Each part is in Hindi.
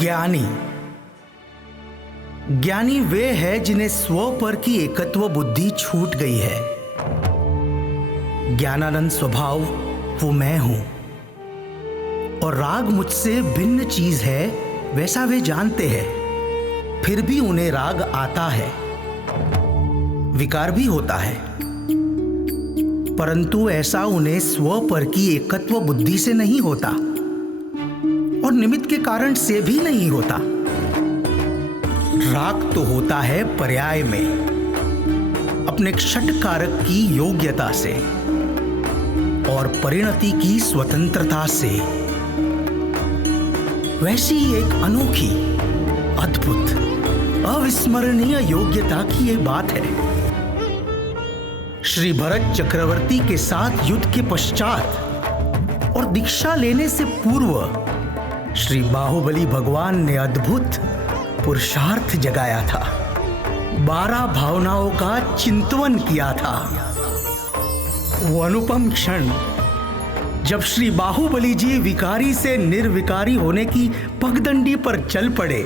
ज्ञानी ज्ञानी वे है जिन्हें स्व पर की एकत्व बुद्धि छूट गई है। ज्ञानानंद स्वभाव वो मैं हूं और राग मुझसे भिन्न चीज है, वैसा वे जानते हैं। फिर भी उन्हें राग आता है, विकार भी होता है, परंतु ऐसा उन्हें स्व पर की एकत्व बुद्धि से नहीं होता और निमित्त के कारण से भी नहीं होता। राग तो होता है पर्याय में, अपने षट कारक की योग्यता से और परिणति की स्वतंत्रता से। वैसी एक अनोखी, अद्भुत, अविस्मरणीय योग्यता की ये बात है। श्री भरत चक्रवर्ती के साथ युद्ध के पश्चात और दीक्षा लेने से पूर्व श्री बाहुबली भगवान ने अद्भुत पुरुषार्थ जगाया था, 12 भावनाओं का चिंतन किया था। वो अनुपम क्षण जब श्री बाहुबली जी विकारी से निर्विकारी होने की पगडंडी पर चल पड़े।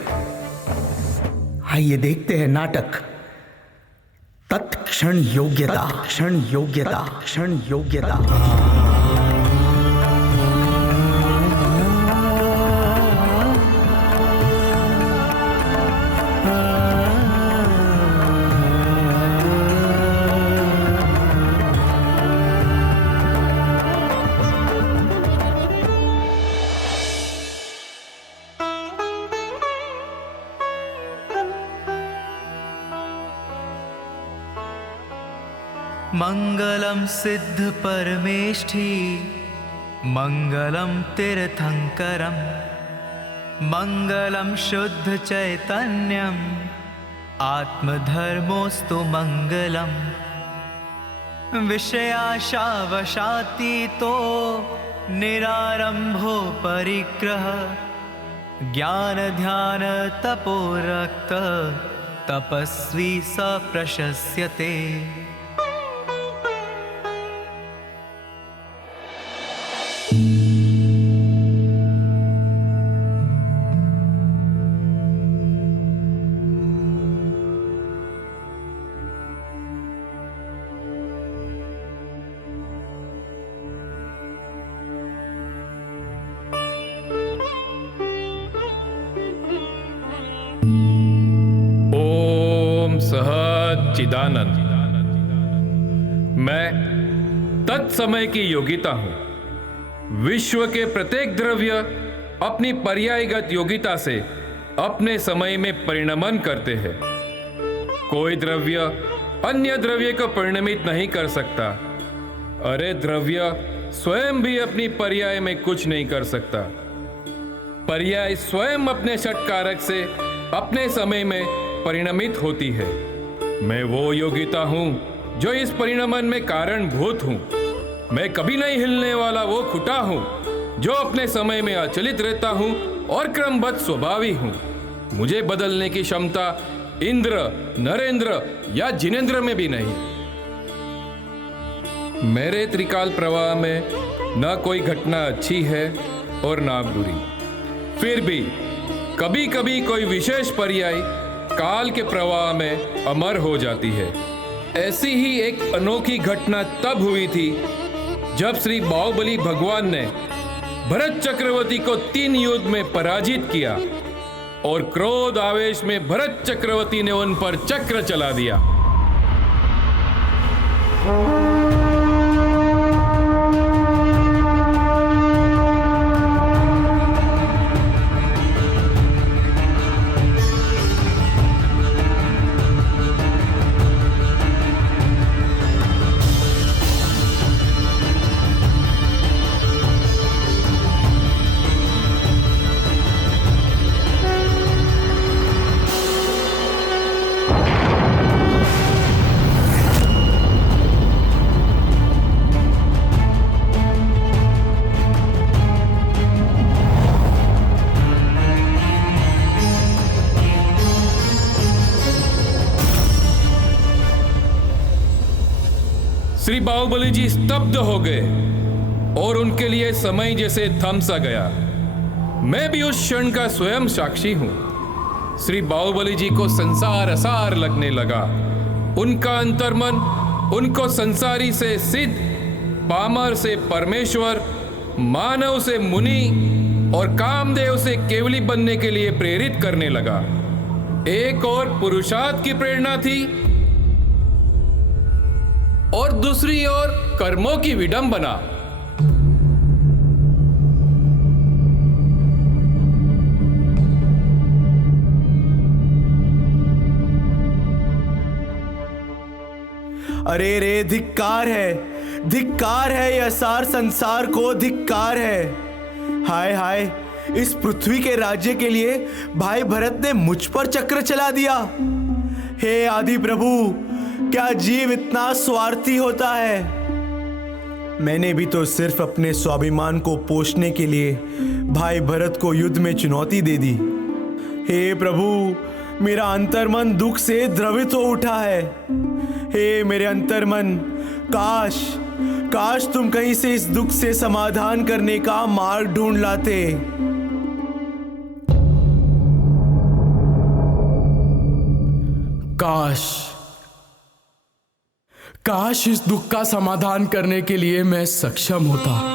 आइए देखते हैं नाटक तत्क्षण योग्यता, क्षण योग्यता, क्षण योग्यता। मंगलम सिद्ध परमेष्ठी, मंगलम तीर्थंकरम, मंगलम शुद्ध चैतन्यम, आत्मधर्मोस्तु मंगलम। विषयाशावशातीतो निरारंभो परिग्रह, ज्ञान ध्यान तपोरक्त, तपस्वी स प्रशस्यते। चिदानंद, मैं तत्समय की योगिता हूं। विश्व के प्रत्येक द्रव्य अपनी पर्यायगत योगिता से अपने समय में परिणमन करते हैं। कोई द्रव्य अन्य द्रव्य को परिणमित नहीं कर सकता। अरे द्रव्य स्वयं भी अपनी पर्याय में कुछ नहीं कर सकता। पर्याय स्वयं अपने षटकारक से अपने समय में परिणमित होती है। मैं वो योगिता हूं जो इस परिणमन में कारणभूत हूं। मैं कभी नहीं हिलने वाला वो खुटा हूं जो अपने समय में अचलित रहता हूं और क्रमबद्ध स्वभावी हूं। मुझे बदलने की क्षमता इंद्र, नरेंद्र या जिनेंद्र में भी नहीं। मेरे त्रिकाल प्रवाह में न कोई घटना अच्छी है और ना बुरी। फिर भी कभी कभी कोई विशेष पर्याय काल के प्रवाह में अमर हो जाती है। ऐसी ही एक अनोखी घटना तब हुई थी जब श्री बाहुबली भगवान ने भरत चक्रवर्ती को 3 युद्ध में पराजित किया और क्रोध आवेश में भरत चक्रवर्ती ने उन पर चक्र चला दिया। श्री बाहुबली जी स्तब्ध हो गए और उनके लिए समय जैसे थम सा गया। मैं भी उस क्षण का स्वयं साक्षी हूं। श्री बाहुबली जी को संसार असार लगने लगा। उनका अंतर्मन उनको संसारी से सिद्ध, पामर से परमेश्वर, मानव से मुनि और कामदेव से केवली बनने के लिए प्रेरित करने लगा। एक और पुरुषार्थ की प्रेरणा थी और दूसरी ओर कर्मों की विडंबना। अरे रे, धिक्कार है ये असार संसार को, धिक्कार है। हाय हाय, इस पृथ्वी के राज्य के लिए भाई भरत ने मुझ पर चक्र चला दिया। हे आदि प्रभु, क्या जीव इतना स्वार्थी होता है? मैंने भी तो सिर्फ अपने स्वाभिमान को पोषने के लिए भाई भरत को युद्ध में चुनौती दे दी। हे प्रभु, मेरा अंतर्मन दुख से द्रवित हो उठा है। हे मेरे अंतर्मन, काश तुम कहीं से इस दुख से समाधान करने का मार्ग ढूंढ लाते। काश इस दुख का समाधान करने के लिए मैं सक्षम होता।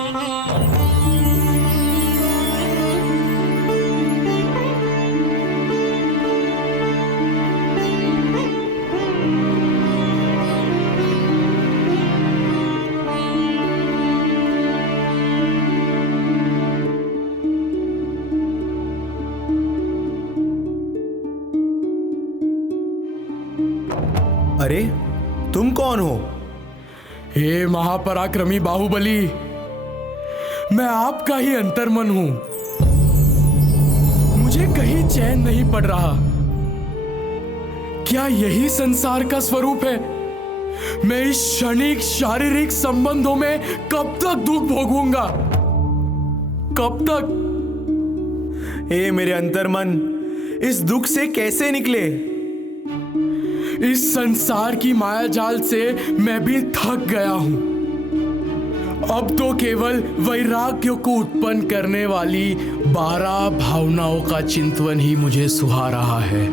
अरे, तुम कौन हो? हे महापराक्रमी बाहुबली, मैं आपका ही अंतर्मन हूं। मुझे कहीं चैन नहीं पड़ रहा। क्या यही संसार का स्वरूप है? मैं इस क्षणिक शारीरिक संबंधों में कब तक दुख भोगूंगा? कब तक? हे मेरे अंतर्मन, इस दुख से कैसे निकले? इस संसार की माया जाल से मैं भी थक गया हूं। अब तो केवल वैराग्य को उत्पन्न करने वाली 12 भावनाओं का चिंतन ही मुझे सुहा रहा है।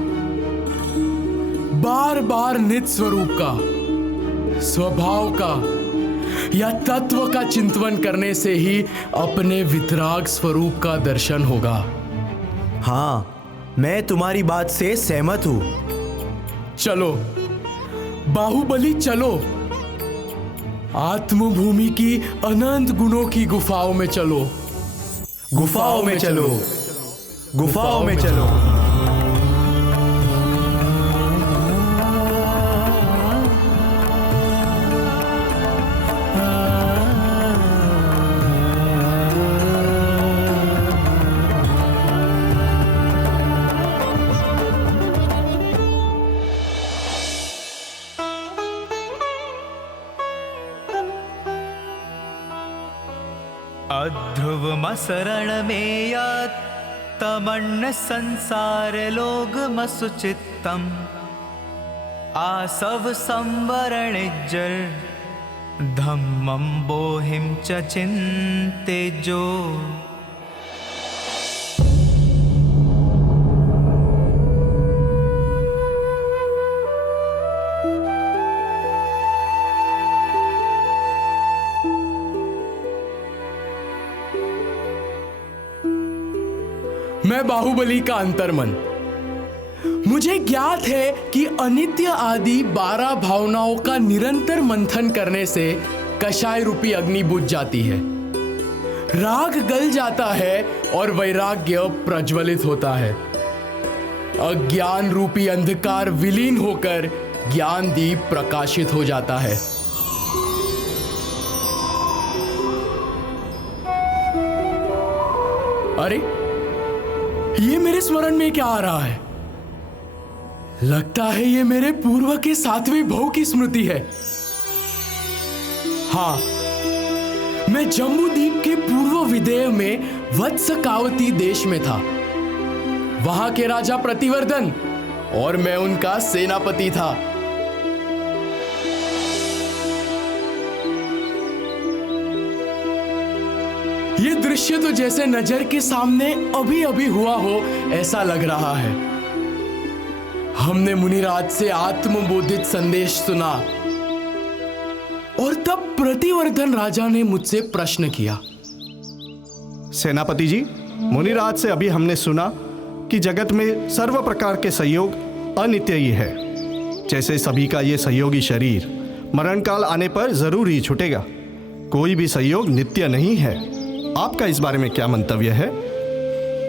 बार बार निज स्वरूप का, स्वभाव का या तत्व का चिंतन करने से ही अपने वितराग स्वरूप का दर्शन होगा। हाँ, मैं तुम्हारी बात से सहमत हूं। चलो बाहुबली, चलो आत्मभूमि की अनंत गुणों की गुफाओं में चलो। गुफाओं में चलो, गुफाओं में चलो। अध्रुवमसरण में यात तमन्न संसार लोगमसुचित्तम आसव संवरणिज्जर धम्मं बोहिं च चिन्तेजो। मैं बाहुबली का अंतर्मन। मुझे ज्ञात है कि अनित्य आदि 12 भावनाओं का निरंतर मंथन करने से कषाय रूपी अग्नि बुझ जाती है, राग गल जाता है और वैराग्य प्रज्वलित होता है। अज्ञान रूपी अंधकार विलीन होकर ज्ञान दीप प्रकाशित हो जाता है। अरे, ये मेरे स्मरण में क्या आ रहा है? लगता है ये मेरे पूर्व के 7वें भव की स्मृति है। हाँ, मैं जम्बूद्वीप के पूर्व विदेह में वत्सकावती देश में था। वहां के राजा प्रतिवर्धन और मैं उनका सेनापति था। ये दृश्य तो जैसे नजर के सामने अभी अभी हुआ हो ऐसा लग रहा है। हमने मुनिराज से आत्मबोधित संदेश सुना और तब प्रतिवर्धन राजा ने मुझसे प्रश्न किया। सेनापति जी, मुनिराज से अभी हमने सुना कि जगत में सर्व प्रकार के संयोग अनित्य ही है। जैसे सभी का ये सहयोगी शरीर मरण काल आने पर जरूर ही छूटेगा। कोई भी संयोग नित्य नहीं है। आपका इस बारे में क्या मंतव्य है?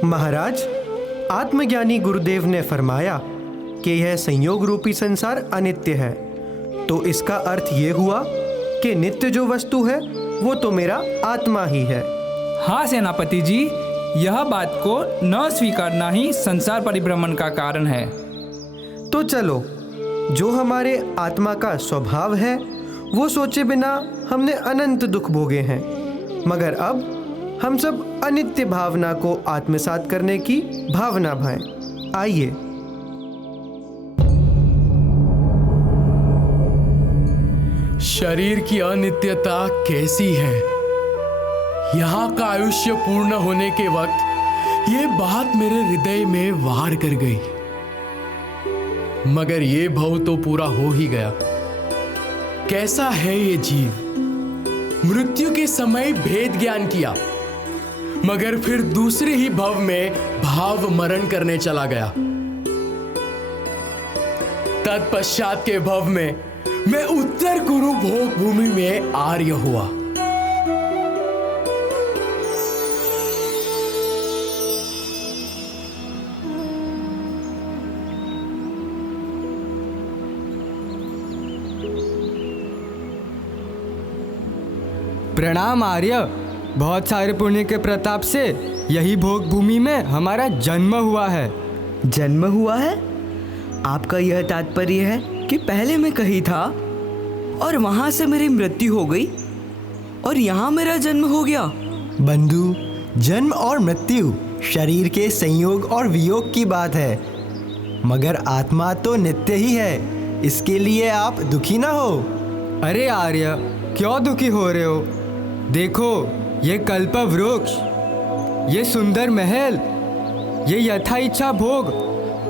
महाराज, आत्मज्ञानी गुरुदेव ने फरमाया कि यह संयोग रूपी संसार अनित्य है, तो इसका अर्थ ये हुआ कि नित्य जो वस्तु है वो तो मेरा आत्मा ही है। हाँ सेनापति जी, यह बात को न स्वीकारना ही संसार परिभ्रमण का कारण है। तो चलो, जो हमारे आत्मा का स्वभाव है वो सोचे बिना हमने अनंत दुख भोगे हैं, मगर अब हम सब अनित्य भावना को आत्मसात करने की भावना भाएं। आइए। शरीर की अनित्यता कैसी है। यहाँ का आयुष्य पूर्ण होने के वक्त ये बात मेरे हृदय में वार कर गई, मगर ये भव तो पूरा हो ही गया। कैसा है ये जीव, मृत्यु के समय भेद ज्ञान किया, मगर फिर दूसरे ही भव में भाव मरण करने चला गया। तत्पश्चात के भव में मैं उत्तर कुरु भोग भूमि में आर्य हुआ। प्रणाम आर्य। बहुत सारे पुण्य के प्रताप से यही भोग भूमि में हमारा जन्म हुआ है। जन्म हुआ है? आपका यह तात्पर्य है कि पहले मैं कहीं था और वहां से मेरी मृत्यु हो गई और यहाँ मेरा जन्म हो गया। बंधु, जन्म और मृत्यु शरीर के संयोग और वियोग की बात है, मगर आत्मा तो नित्य ही है। इसके लिए आप दुखी ना हो। अरे आर्य, क्यों दुखी हो रहे हो? देखो, ये कल्प वृक्ष, ये सुंदर महल, ये यथा इच्छा भोग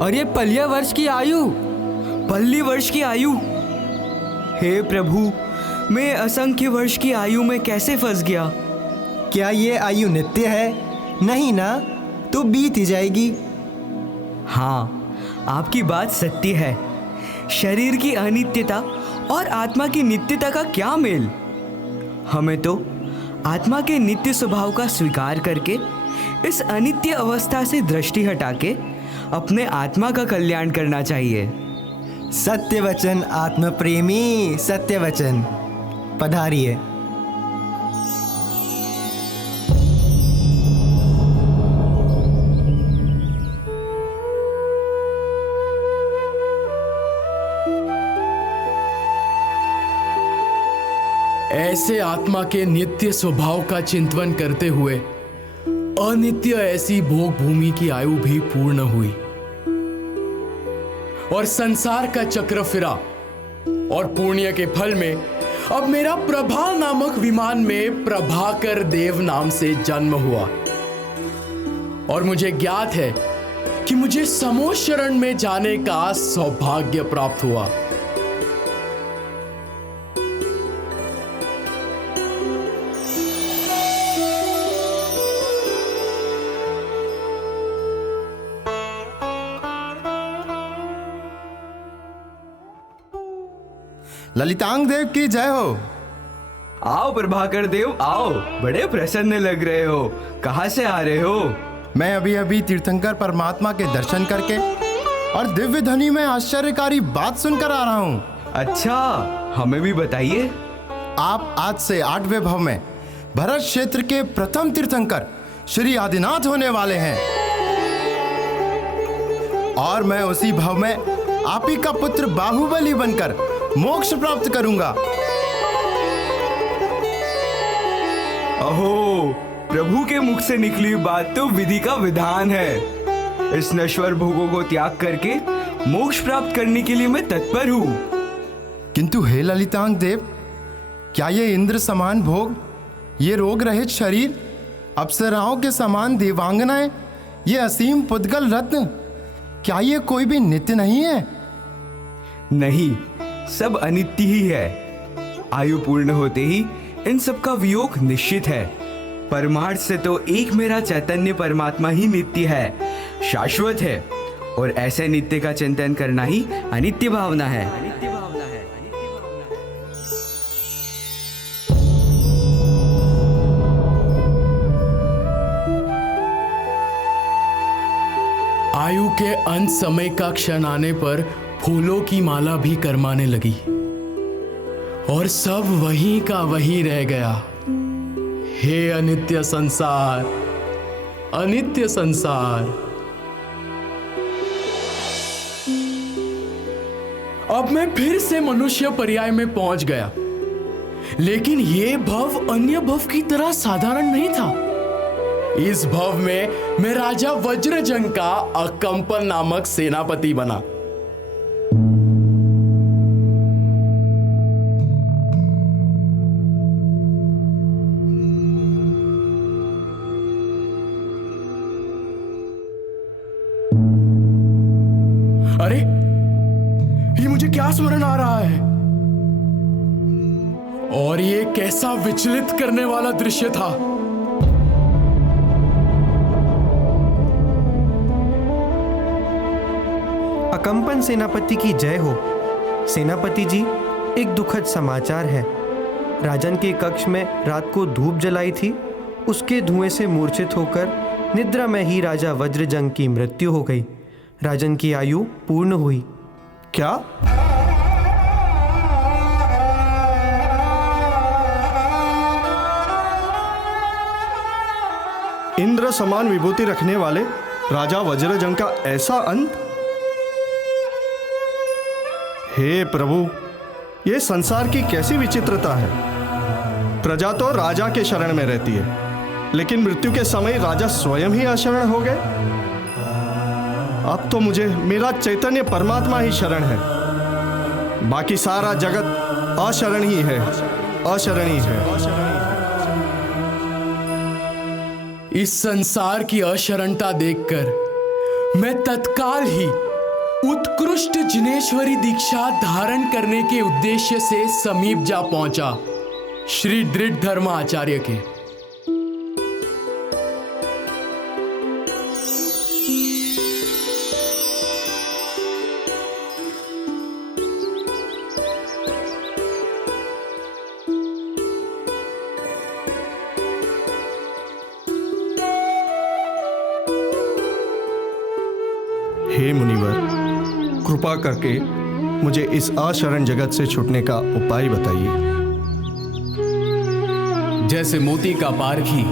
और ये पल्य वर्ष की आयु। पल्ली वर्ष की आयु? हे प्रभु, मैं असंख्य वर्ष की आयु में कैसे फंस गया? क्या ये आयु नित्य है? नहीं ना, तो बीत ही जाएगी। हाँ, आपकी बात सत्य है। शरीर की अनित्यता और आत्मा की नित्यता का क्या मेल? हमें तो आत्मा के नित्य स्वभाव का स्वीकार करके इस अनित्य अवस्था से दृष्टि हटा के अपने आत्मा का कल्याण करना चाहिए। सत्य वचन आत्म प्रेमी, सत्य वचन। पधारिए। ऐसे आत्मा के नित्य स्वभाव का चिंतन करते हुए अनित्य ऐसी भोग भूमि की आयु भी पूर्ण हुई और संसार का चक्र फिरा और पुण्य के फल में अब मेरा प्रभा नामक विमान में प्रभाकर देव नाम से जन्म हुआ और मुझे ज्ञात है कि मुझे समो शरण में जाने का सौभाग्य प्राप्त हुआ। ललितांग देव की जय हो। आओ प्रभाकर देव, आओ। बड़े प्रसन्न लग रहे हो। कहाँ से आ रहे हो? मैं अभी अभी तीर्थंकर परमात्मा के दर्शन करके और दिव्य ध्वनि में आश्चर्यकारी बात सुनकर आ रहा हूँ। अच्छा, हमें भी बताइए। आप आज से 8वें भव में भरत क्षेत्र के प्रथम तीर्थंकर श्री आदिनाथ होने वाले हैं और मैं उसी भव में आप ही का पुत्र बाहुबली बनकर मोक्ष प्राप्त करूंगा। अहो, प्रभु के मुख से निकली बात तो विधि का विधान है। इस नश्वर भोगों को त्याग करके मोक्ष प्राप्त करने के लिए मैं तत्पर हूँ। किंतु हे ललितांग देव, क्या ये इंद्र समान भोग, ये रोग रहित शरीर अप्सराओं के समान देवांगनाएं, ये असीम पुद्गल रत्न, क्या ये कोई भी नित्य नहीं है? नहीं, सब अनित्य ही है। आयु पूर्ण होते ही इन सब का वियोग निश्चित है। परमार्थ से तो एक मेरा चैतन्य परमात्मा ही नित्य है, शाश्वत है, और ऐसे नित्य का चिंतन करना ही अनित्य भावना है। आयु के अंत समय का क्षण आने पर फूलों की माला भी करमाने लगी और सब वहीं का वहीं रह गया। हे अनित्य संसार, अनित्य संसार। अब मैं फिर से मनुष्य पर्याय में पहुंच गया, लेकिन यह भव अन्य भव की तरह साधारण नहीं था। इस भव में मैं राजा वज्रजंग का अकंपन नामक सेनापति बना। अरे, ये मुझे क्या स्मरण आ रहा है? और ये कैसा विचलित करने वाला दृश्य था। अकंपन सेनापति की जय हो। सेनापति जी, एक दुखद समाचार है। राजन के कक्ष में रात को धूप जलाई थी, उसके धुएं से मूर्छित होकर निद्रा में ही राजा वज्रजंग की मृत्यु हो गई। राजन की आयु पूर्ण हुई। क्या? इंद्र समान विभूति रखने वाले राजा वज्रजंग का ऐसा अंत? हे प्रभु, ये संसार की कैसी विचित्रता है। प्रजा तो राजा के शरण में रहती है, लेकिन मृत्यु के समय राजा स्वयं ही अशरण हो गए। अब तो मुझे मेरा चैतन्य परमात्मा ही शरण है, बाकी सारा जगत अशरण ही है, अशरण ही है। इस संसार की अशरणता देखकर मैं तत्काल ही उत्कृष्ट जिनेश्वरी दीक्षा धारण करने के उद्देश्य से समीप जा पहुंचा श्री दृढ़ धर्म आचार्य के। हे मुनिवर, कृपा करके मुझे इस अशरण जगत से छूटने का उपाय बताइए। जैसे मोती का पारखी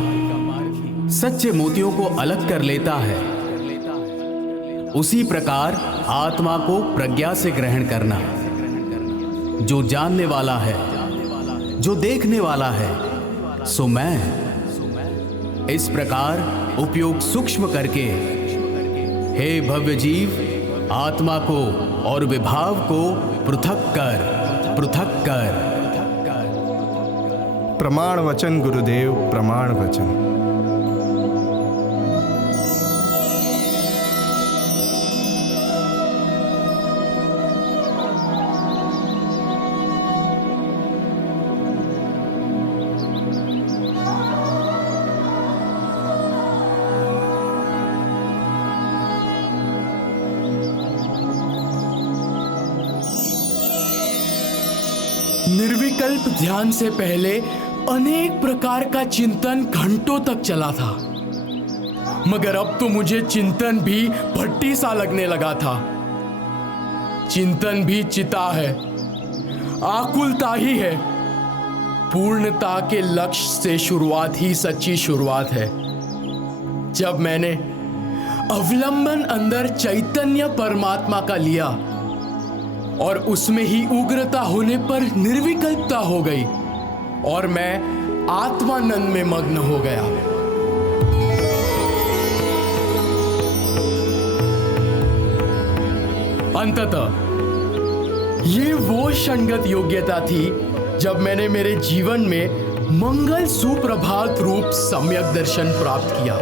सच्चे मोतियों को अलग कर लेता है, उसी प्रकार आत्मा को प्रज्ञा से ग्रहण करना। जो जानने वाला है, जो देखने वाला है, सो मैं। इस प्रकार उपयोग सूक्ष्म करके हे भव्य जीव, आत्मा को और विभाव को पृथक कर। प्रमाण वचन गुरुदेव, प्रमाण वचन। निर्विकल्प ध्यान से पहले अनेक प्रकार का चिंतन घंटों तक चला था, मगर अब तो मुझे चिंतन भी भट्टी सा लगने लगा था। चिंतन भी चिता है, आकुलता ही है। पूर्णता के लक्ष्य से शुरुआत ही सच्ची शुरुआत है। जब मैंने अवलंबन अंदर चैतन्य परमात्मा का लिया और उसमें ही उग्रता होने पर निर्विकल्पता हो गई और मैं आत्मानंद में मग्न हो गया। अंततः ये वो क्षणगत योग्यता थी जब मैंने मेरे जीवन में मंगल सुप्रभात रूप सम्यक दर्शन प्राप्त किया।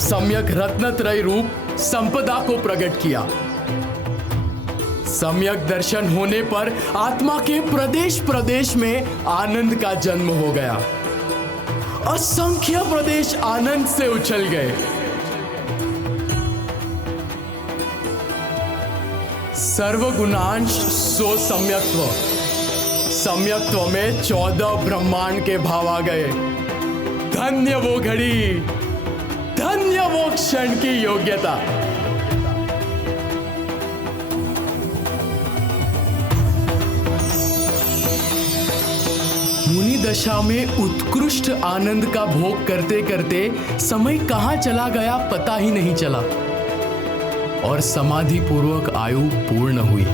सम्यक रत्नत्रय रूप संपदा को प्रकट किया। सम्यक दर्शन होने पर आत्मा के प्रदेश प्रदेश में आनंद का जन्म हो गया। असंख्य प्रदेश आनंद से उछल गए। सर्वगुणांश सो सम्यक्त्व, सम्यक्त्व में 14 ब्रह्मांड के भाव आ गए। धन्य वो घड़ी, धन्य वो क्षण की योग्यता। मुनि दशा में उत्कृष्ट आनंद का भोग करते करते समय कहां चला गया पता ही नहीं चला और समाधि पूर्वक आयु पूर्ण हुई।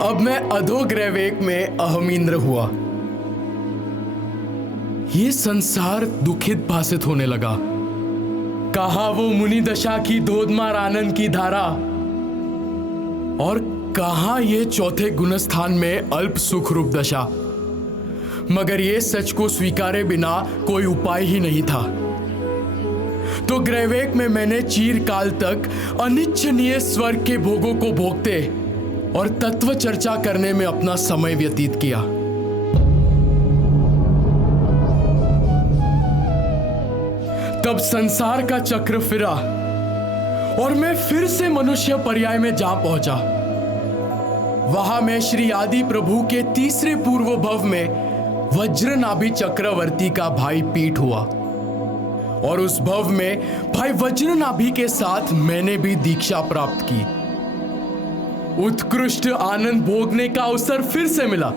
अब मैं अधोग्रैवेक में अहमींद्र हुआ। ये संसार दुखित भासित होने लगा। कहा वो मुनि दशा की धोधमार आनंद की धारा और कहा ये चौथे गुणस्थान में अल्प सुख रूप दशा। मगर ये सच को स्वीकारे बिना कोई उपाय ही नहीं था। तो ग्रैवेक में मैंने चीरकाल तक अनिच्छनीय स्वर्ग के भोगों को भोगते और तत्व चर्चा करने में अपना समय व्यतीत किया। तब संसार का चक्र फिरा और मैं फिर से मनुष्य पर्याय में जा पहुंचा। वहां मैं श्री आदि प्रभु के तीसरे पूर्व भव में वज्रनाभि चक्रवर्ती का भाई पीठ हुआ और उस भव में भाई वज्रनाभि के साथ मैंने भी दीक्षा प्राप्त की। उत्कृष्ट आनंद भोगने का अवसर फिर से मिला।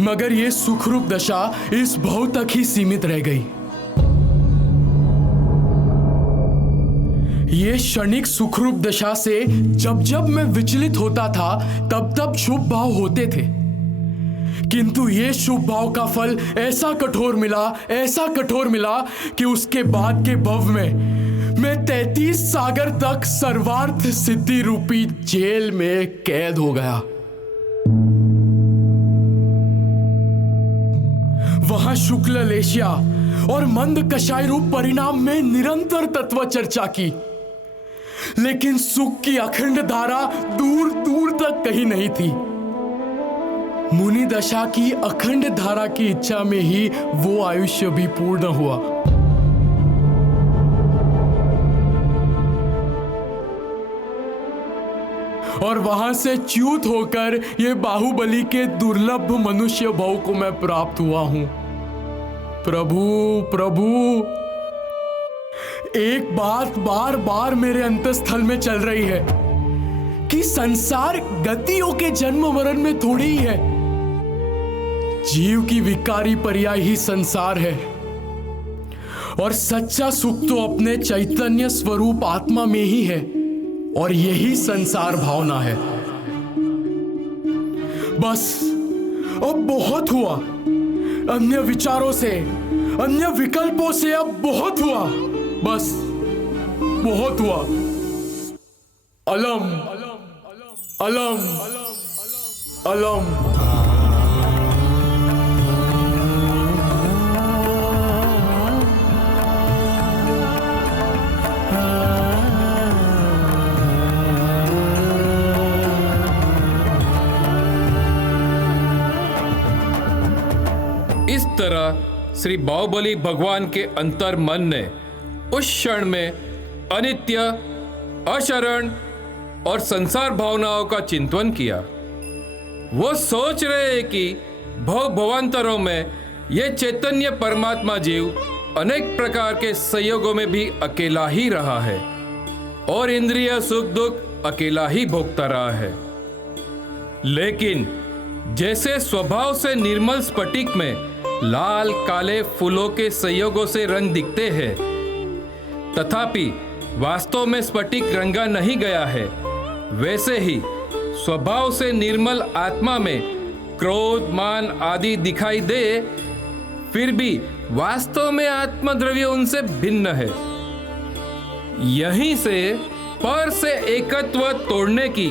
मगर यह सुखरूप दशा इस भव तक ही सीमित रह गई। ये क्षणिक सुखरूप दशा से जब जब मैं विचलित होता था तब तब शुभ भाव होते थे, किंतु ये शुभ भाव का फल ऐसा कठोर मिला कि उसके बाद के भव में मैं 33 सागर तक सर्वार्थ सिद्धि रूपी जेल में कैद हो गया। वहां शुक्ल लेशिया और मंद कषाय रूप परिणाम में निरंतर तत्व चर्चा की, लेकिन सुख की अखंड धारा दूर दूर तक कहीं नहीं थी। मुनि दशा की अखंड धारा की इच्छा में ही वो आयुष्य भी पूर्ण हुआ। और वहां से च्युत होकर ये बाहुबली के दुर्लभ मनुष्य भाव को मैं प्राप्त हुआ हूं। प्रभु एक बात बार बार मेरे अंतस्थल में चल रही है कि संसार गतियों के जन्म मरण में थोड़ी ही है। जीव की विकारी पर्याय ही संसार है और सच्चा सुख तो अपने चैतन्य स्वरूप आत्मा में ही है और यही संसार भावना है। बस अब बहुत हुआ। अन्य विचारों से, अन्य विकल्पों से अब बहुत हुआ। बस बहुत हुआ। अलम अलम अलम। इस तरह श्री बाहुबली भगवान के अंतर मन ने उस क्षण में अनित्य, अशरण और संसार भावनाओं का चिंतन किया। वो सोच रहे हैं कि भव भवांतरों में ये चैतन्य परमात्मा जीव अनेक प्रकार के संयोगों में भी अकेला ही रहा है और इंद्रिय सुख दुख अकेला ही भोगता रहा है। लेकिन जैसे स्वभाव से निर्मल स्फटिक में लाल काले फूलों के संयोगों से रंग दिखते हैं, तथापि वास्तव में स्फटिक रंगा नहीं गया है, वैसे ही स्वभाव से निर्मल आत्मा में क्रोध मान आदि दिखाई दे, फिर भी वास्तव में आत्मद्रव्य उनसे भिन्न है। यहीं से पर से एकत्व तोड़ने की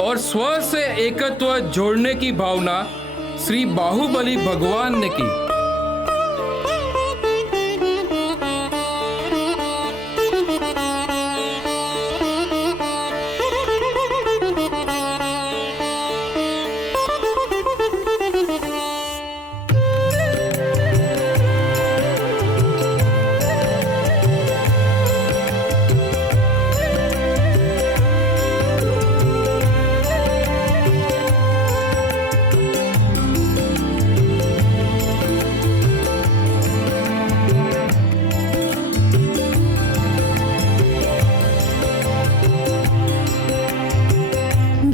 और स्व से एकत्व जोड़ने की भावना श्री बाहुबली भगवान ने की।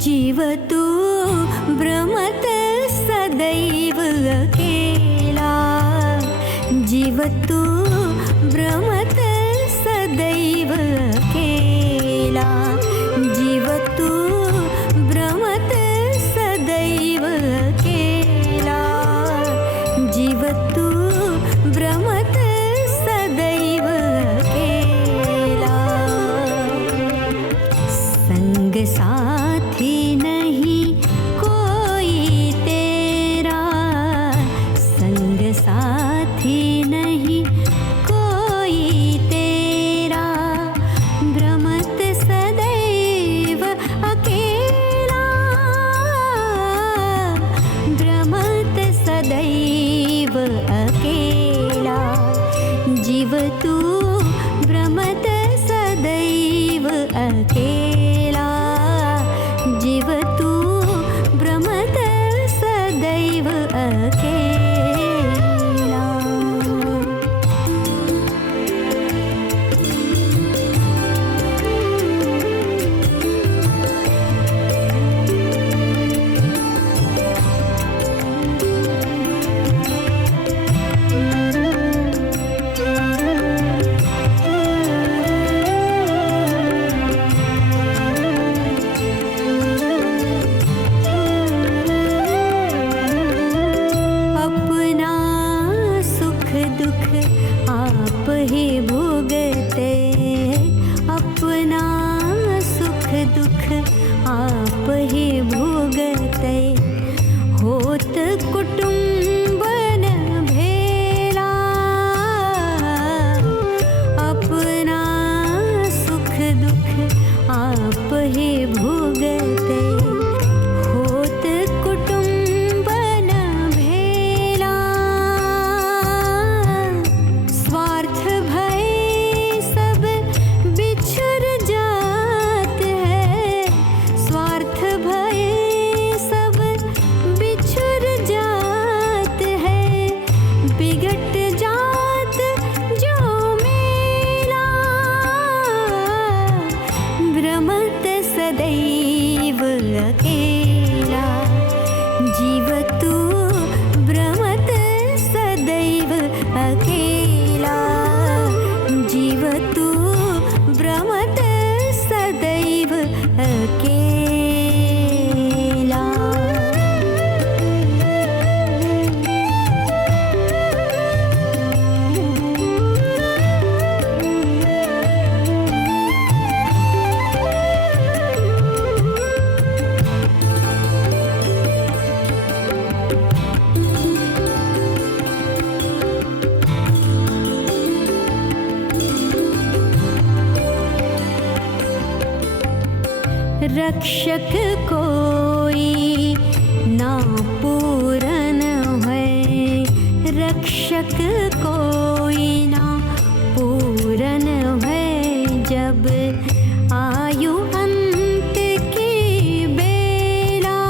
जीवतु भ्रमत सदैव अकेला, जीवतु भ्रमत सदैव अकेला, जीवतु भ्रमत सदैव अकेला, जीवतु भ्रमत सदैव अकेला। संग साथी नहीं कोई तेरा, संग साथी नहीं कोई तेरा, भ्रमत सदैव अकेला, भ्रमत सदैव अकेला, जीव तू भ्रमत सदैव अकेला, जीव तू भ्रमत सदैव अकेला। आप ही भोगते, होत कुटुंबन भेला, अपना सुख दुख आप ही भोगते, होत कुटुंबन भेला, स्वार्थ भय सब बिछुर जात है, स्वार्थ भय सब बिछुर जात है, बिगट जात जो मेला, भ्रमत सदैव अकेला, जीव तू भ्रमत सदैव अकेला, जीव तू भ्रमत सदैव अकेला। रक्षक कोई ना पूरन है, रक्षक कोई ना पूरन है, जब आयु अंत की बेला,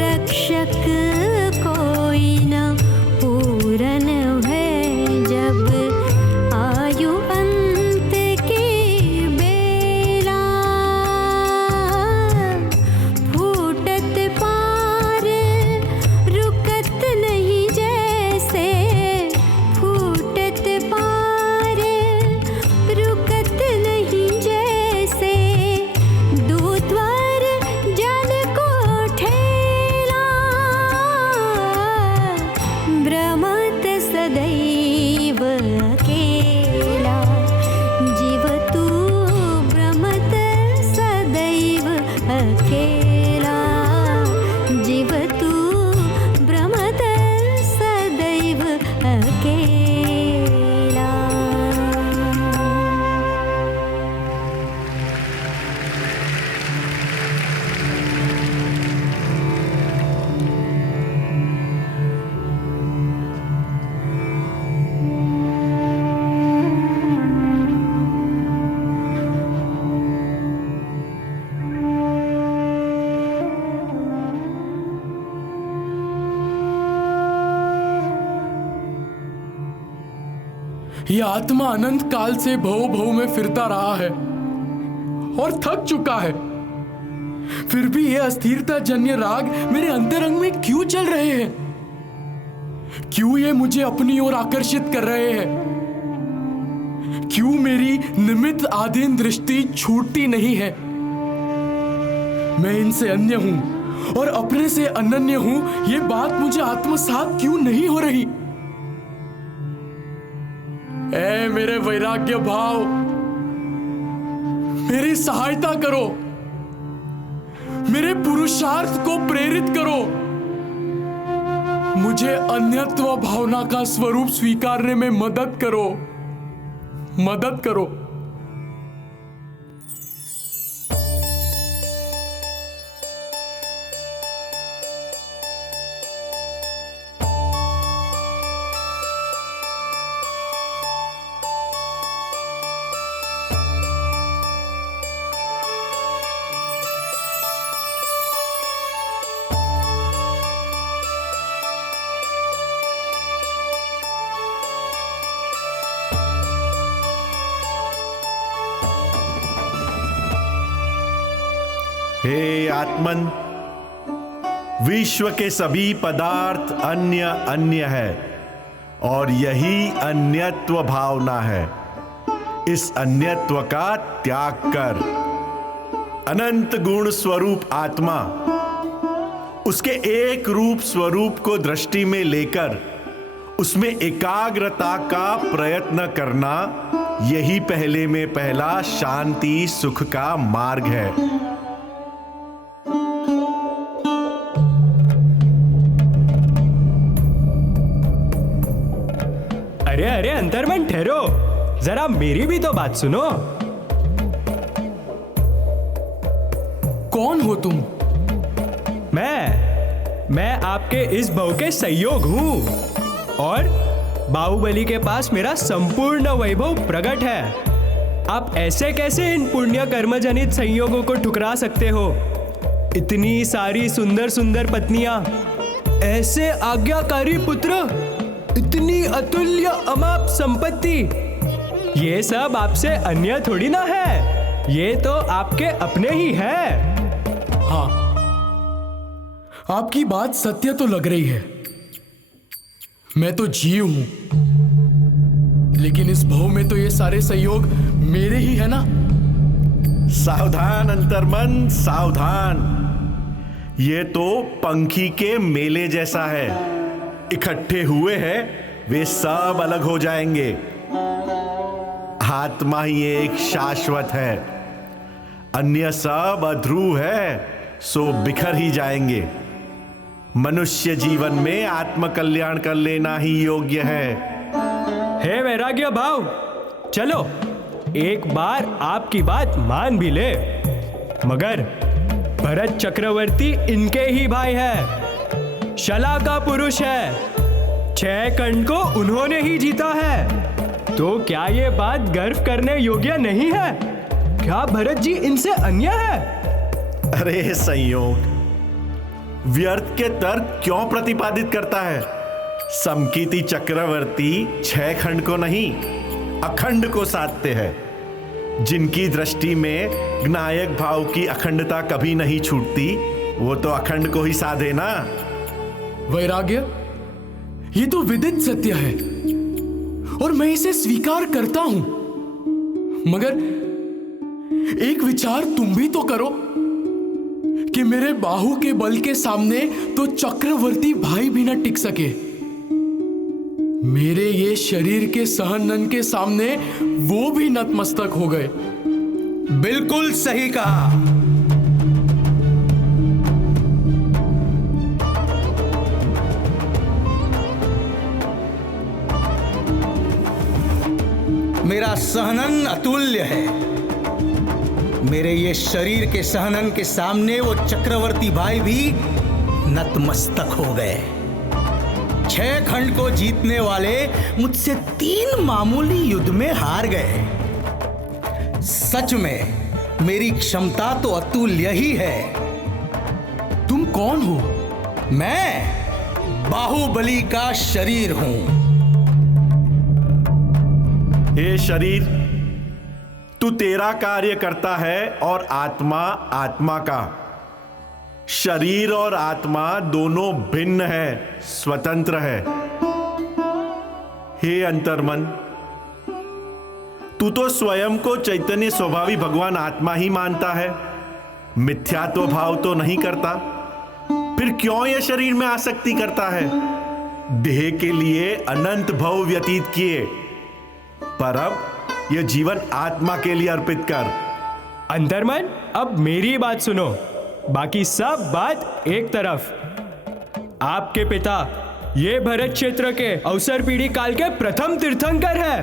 रक्षक कोई ना पूरन है, जब आयु अंत अकेला जीव तू भ्रमत सदैव अकेला। यह आत्मा अनंत काल से भव भव में फिरता रहा है और थक चुका है, फिर भी ये अस्थिरता जन्य राग मेरे अंतरंग में क्यों चल रहे हैं? क्यों ये मुझे अपनी ओर आकर्षित कर रहे हैं? क्यों मेरी निमित्त आधीन दृष्टि छूटती नहीं है? मैं इनसे अन्य हूं और अपने से अनन्य हूं, ये बात मुझे आत्मसात क्यों नहीं हो रही? ऐ मेरे वैराग्य भाव, मेरी सहायता करो, मेरे पुरुषार्थ को प्रेरित करो, मुझे अन्यत्व भावना का स्वरूप स्वीकारने में मदद करो, मदद करो। हे आत्मन, विश्व के सभी पदार्थ अन्य अन्य है और यही अन्यत्व भावना है। इस अन्यत्व का त्याग कर अनंत गुण स्वरूप आत्मा, उसके एक रूप स्वरूप को दृष्टि में लेकर उसमें एकाग्रता का प्रयत्न करना, यही पहले में पहला शांति सुख का मार्ग है। अरे अरे अंतर्मन, ठहरो, जरा मेरी भी तो बात सुनो। कौन हो तुम? मैं आपके इस भव के संयोग हूं और बाहुबली के पास मेरा संपूर्ण वैभव प्रकट है। आप ऐसे कैसे इन पुण्य कर्म जनित संयोगों को ठुकरा सकते हो? इतनी सारी सुंदर सुंदर पत्नियां, ऐसे आज्ञाकारी पुत्र, इतनी अतुल्य अमाप संपत्ति, ये सब आपसे अन्य थोड़ी ना है, ये तो आपके अपने ही है। हाँ, आपकी बात सत्य तो लग रही है। मैं तो जीव हूं, लेकिन इस भव में तो ये सारे संयोग मेरे ही है ना। सावधान अंतर्मन, सावधान। ये तो पंखी के मेले जैसा है, इकट्ठे हुए हैं, वे सब अलग हो जाएंगे। आत्मा ही एक शाश्वत है, अन्य सब अध्रुव है, सो बिखर ही जाएंगे। मनुष्य जीवन में आत्म कल्याण कर लेना ही योग्य है। हे वैराग्य भाव, चलो एक बार आपकी बात मान भी ले, मगर भरत चक्रवर्ती इनके ही भाई है, शला का पुरुष है, 6 खंड को उन्होंने ही जीता है। तो क्या ये बात गर्व करने योग्य नहीं है? क्या भरत जी इनसे अन्य है? अरे संयोग, व्यर्थ के तर्क क्यों प्रतिपादित करता है? समकीति चक्रवर्ती 6 खंड को नहीं, अखंड को साधते हैं। जिनकी दृष्टि में ज्ञायक भाव की अखंडता कभी नहीं छूटती, वो तो अखंड को ही साधे ना। वैराग्य, ये तो विदित सत्य है और मैं इसे स्वीकार करता हूं, मगर एक विचार तुम भी तो करो कि मेरे बाहु के बल के सामने तो चक्रवर्ती भाई भी न टिक सके, मेरे ये शरीर के सहनन के सामने वो भी नतमस्तक हो गए। बिल्कुल सही कहा। सहनन अतुल्य है। मेरे ये शरीर के सहनन के सामने वो चक्रवर्ती भाई भी नतमस्तक हो गए। 6 खंड को जीतने वाले मुझसे 3 मामूली युद्ध में हार गए। सच में मेरी क्षमता तो अतुल्य ही है। तुम कौन हो? मैं बाहुबली का शरीर हूं। हे शरीर, तू तेरा कार्य करता है और आत्मा आत्मा का। शरीर और आत्मा दोनों भिन्न है, स्वतंत्र है। हे अंतर्मन, तू तो स्वयं को चैतन्य स्वभावी भगवान आत्मा ही मानता है, मिथ्यात्व भाव तो नहीं करता। फिर क्यों यह शरीर में आसक्ति करता है? देह के लिए अनंत भव व्यतीत किए, पर अब यह जीवन आत्मा के लिए अर्पित कर। अंतर्मन, अब मेरी बात सुनो, बाकी सब बात एक तरफ। आपके पिता ये भरत क्षेत्र के अवसर पीढ़ी काल के प्रथम तीर्थंकर है,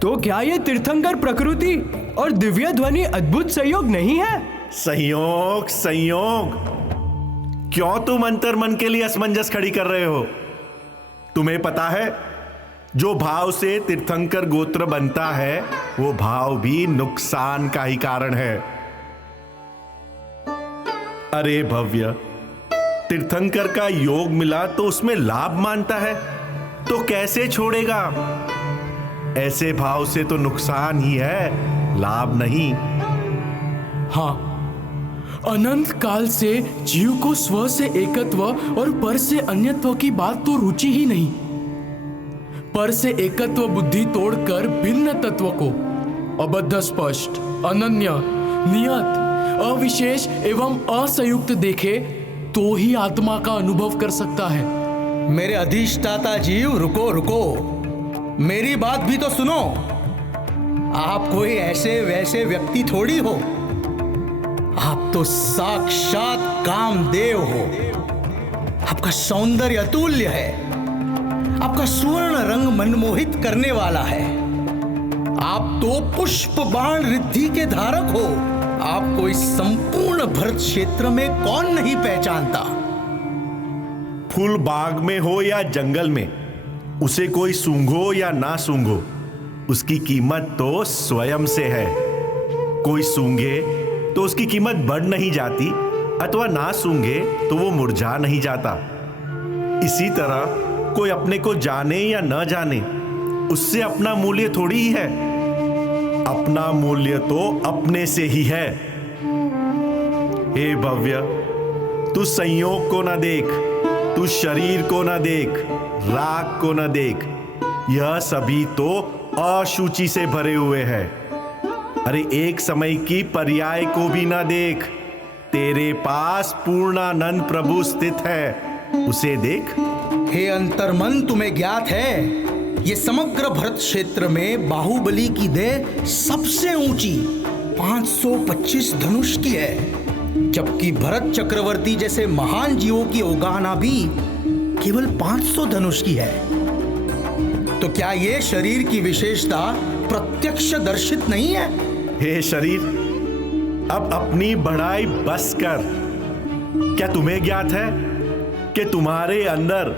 तो क्या ये तीर्थंकर प्रकृति और दिव्य ध्वनि अद्भुत संयोग नहीं है? संयोग संयोग क्यों तुम अंतर्मन के लिए असमंजस खड़ी कर रहे हो? तुम्हें पता है, जो भाव से तीर्थंकर गोत्र बनता है वो भाव भी नुकसान का ही कारण है। अरे भव्य, तीर्थंकर का योग मिला तो उसमें लाभ मानता है, तो कैसे छोड़ेगा? ऐसे भाव से तो नुकसान ही है, लाभ नहीं। हाँ, अनंत काल से जीव को स्व से एकत्व और पर से अन्यत्व की बात तो रुचि ही नहीं। पर से एकत्व बुद्धि तोड़कर भिन्न तत्व को अबद्ध स्पष्ट, अनन्य, नियत, अविशेष एवं असंयुक्त देखे तो ही आत्मा का अनुभव कर सकता है। मेरे अधिष्ठाता जीव, रुको रुको, मेरी बात भी तो सुनो। आप कोई ऐसे वैसे व्यक्ति थोड़ी हो, आप तो साक्षात कामदेव हो। आपका सौंदर्य अतुल्य है, आपका स्वर्ण रंग मनमोहित करने वाला है। आप तो पुष्प बाण रिद्धि के धारक हो। आपको इस संपूर्ण भरत क्षेत्र में कौन नहीं पहचानता? फूल बाग में हो या जंगल में, उसे कोई सूंघो या ना सूंघो, उसकी कीमत तो स्वयं से है। कोई सूंघे तो उसकी कीमत बढ़ नहीं जाती, अथवा ना सूंघे तो वो मुरझा नहीं जाता। इसी तरह कोई अपने को जाने या न जाने, उससे अपना मूल्य थोड़ी ही है। अपना मूल्य तो अपने से ही है। हे भव्य, तू संयोग को ना देख, तू शरीर को ना देख, राग को ना देख, यह सभी तो अशुचि से भरे हुए हैं। अरे एक समय की पर्याय को भी ना देख, तेरे पास पूर्णानंद प्रभु स्थित है, उसे देख। हे अंतर्मन, तुम्हें ज्ञात है ये समग्र भरत क्षेत्र में बाहुबली की देह सबसे ऊंची 525 धनुष की है, जबकि भरत चक्रवर्ती जैसे महान जीवों की उगाहना भी केवल 500 धनुष की है। तो क्या ये शरीर की विशेषता प्रत्यक्ष दर्शित नहीं है? हे शरीर, अब अपनी बढ़ाई बस कर। क्या तुम्हें ज्ञात है कि तुम्हारे अंदर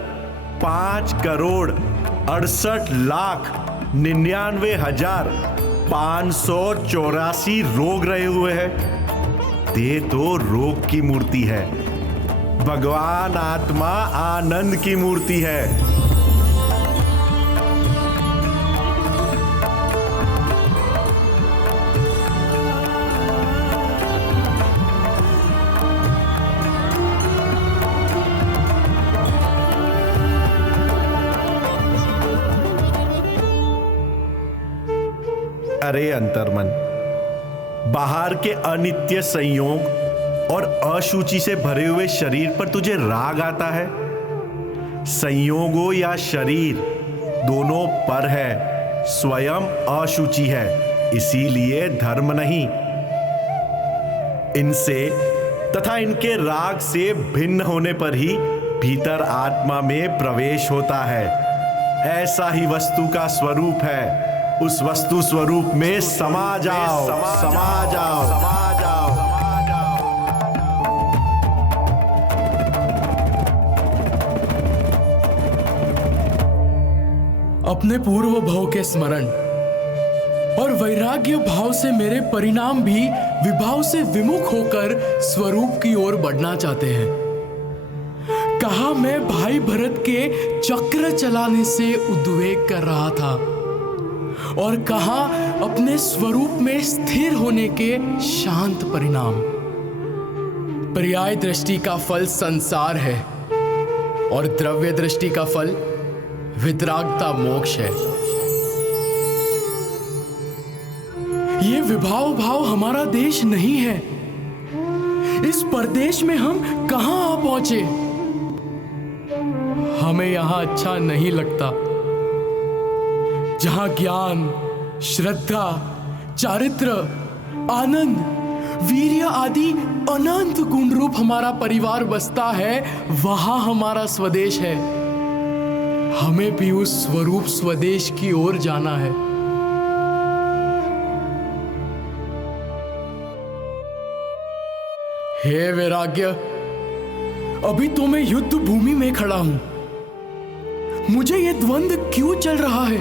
5,68,99,584 रोग रहे हुए हैं। देह तो रोग की मूर्ति है, भगवान आत्मा आनंद की मूर्ति है। अरे अंतर्मन, बाहर के अनित्य संयोग और अशुचि से भरे हुए शरीर पर तुझे राग आता है। संयोगो या शरीर दोनों पर है, स्वयं अशुचि है, इसीलिए धर्म नहीं। इनसे तथा इनके राग से भिन्न होने पर ही भीतर आत्मा में प्रवेश होता है। ऐसा ही वस्तु का स्वरूप है। उस वस्तु स्वरूप में समा जाओ, समा जाओ, समा जाओ। अपने पूर्व भाव के स्मरण और वैराग्य भाव से मेरे परिणाम भी विभाव से विमुख होकर स्वरूप की ओर बढ़ना चाहते हैं। कहा मैं भाई भरत के चक्र चलाने से उद्वेग कर रहा था और कहा अपने स्वरूप में स्थिर होने के शांत परिणाम। पर्याय दृष्टि का फल संसार है और द्रव्य दृष्टि का फल वितरागता मोक्ष है। ये विभाव भाव हमारा देश नहीं है। इस परदेश में हम कहां आ पहुंचे? हमें यहां अच्छा नहीं लगता, जहां ज्ञान, श्रद्धा, चारित्र, आनंद, वीर्य आदि अनंत गुण रूप हमारा परिवार बसता है, वहां हमारा स्वदेश है। हमें भी उस स्वरूप स्वदेश की ओर जाना है। हे वैराग्य, अभी तो मैं युद्ध भूमि में खड़ा हूं। मुझे यह द्वंद क्यों चल रहा है?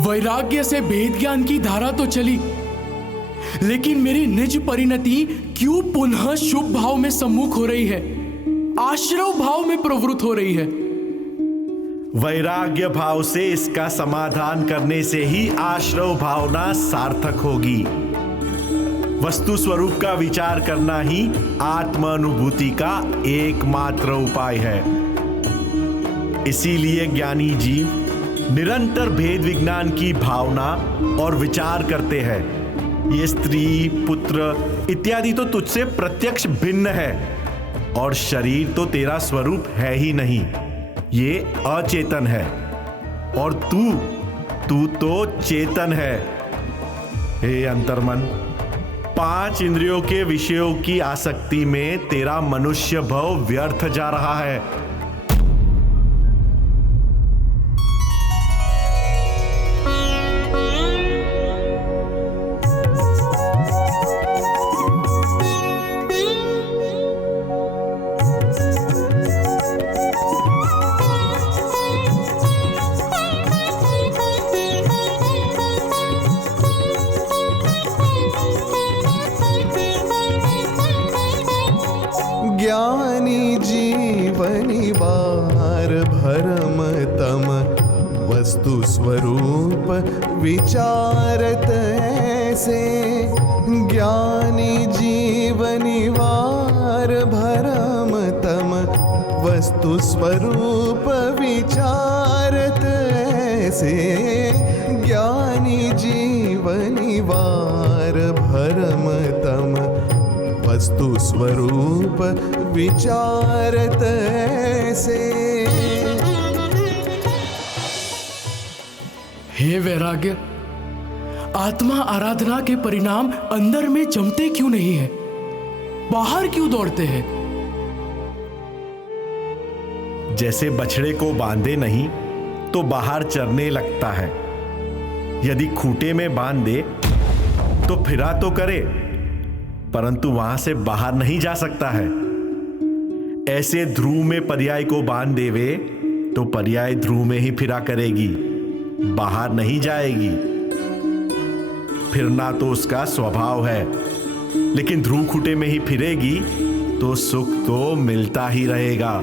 वैराग्य से भेद ज्ञान की धारा तो चली, लेकिन मेरी निज परिणति क्यों पुनः शुभ भाव में सम्मुख हो रही है, आश्रव भाव में प्रवृत्त हो रही है? वैराग्य भाव से इसका समाधान करने से ही आश्रव भावना सार्थक होगी। वस्तु स्वरूप का विचार करना ही आत्मानुभूति का एकमात्र उपाय है। इसीलिए ज्ञानी जीव निरंतर भेद विज्ञान की भावना और विचार करते हैं। ये स्त्री, पुत्र इत्यादि तो तुझसे प्रत्यक्ष भिन्न है और शरीर तो तेरा स्वरूप है ही नहीं, ये अचेतन है और तू तो चेतन है। हे अंतर्मन, 5 इंद्रियों के विषयों की आसक्ति में तेरा मनुष्य भव व्यर्थ जा रहा है। ज्ञानी जीवनी वार भरम तम वस्तु स्वरूप विचारत ऐसे। ज्ञानी जीवनी वार भरम तम वस्तु स्वरूप विचारत ऐसे। ज्ञानी जीवनी वार भरम तम वस्तु स्वरूप विचारत ऐसे। हे वैराग्य, आत्मा आराधना के परिणाम अंदर में जमते क्यों नहीं है? बाहर क्यों दौड़ते हैं? जैसे बछड़े को बांधे नहीं तो बाहर चरने लगता है। यदि खूंटे में बांध दे तो फिरा तो करे, परंतु वहां से बाहर नहीं जा सकता है। ऐसे ध्रुव में पर्याय को बांध देवे तो पर्याय ध्रुव में ही फिरा करेगी, बाहर नहीं जाएगी। फिरना तो उसका स्वभाव है, लेकिन ध्रुव खूंटे में ही फिरेगी तो सुख तो मिलता ही रहेगा।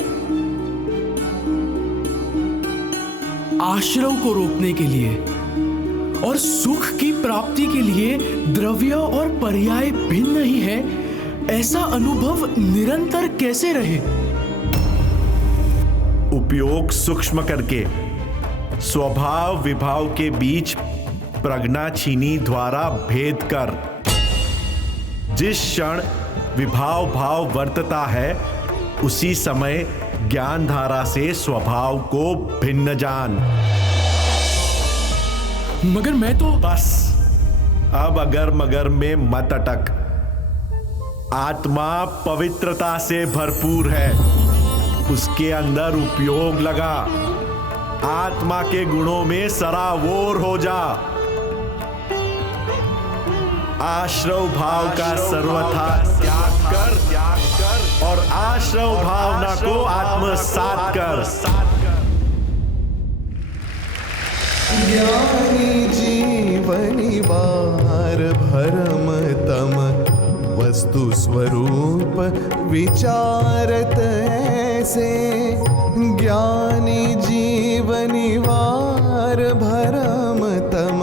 आश्रव को रोकने के लिए और सुख की प्राप्ति के लिए द्रव्य और पर्याय भिन्न ही है, ऐसा अनुभव निरंतर कैसे रहे? उपयोग सूक्ष्म करके स्वभाव विभाव के बीच प्रज्ञा छीनी द्वारा भेद कर, जिस क्षण विभाव भाव वर्तता है उसी समय ज्ञान धारा से स्वभाव को भिन्न जान। मगर मैं तो बस अब अगर मगर में मत अटक। आत्मा पवित्रता से भरपूर है, उसके अंदर उपयोग लगा। आत्मा के गुणों में सराबोर हो जा। आश्रव भाव का सर्वथा त्याग कर और आश्रव भावना को आत्मसात कर। ज्ञानी जीवनी वार भरम तम वस्तु स्वरूप विचारत ऐसे। ज्ञानी जीवनी वार भरम तम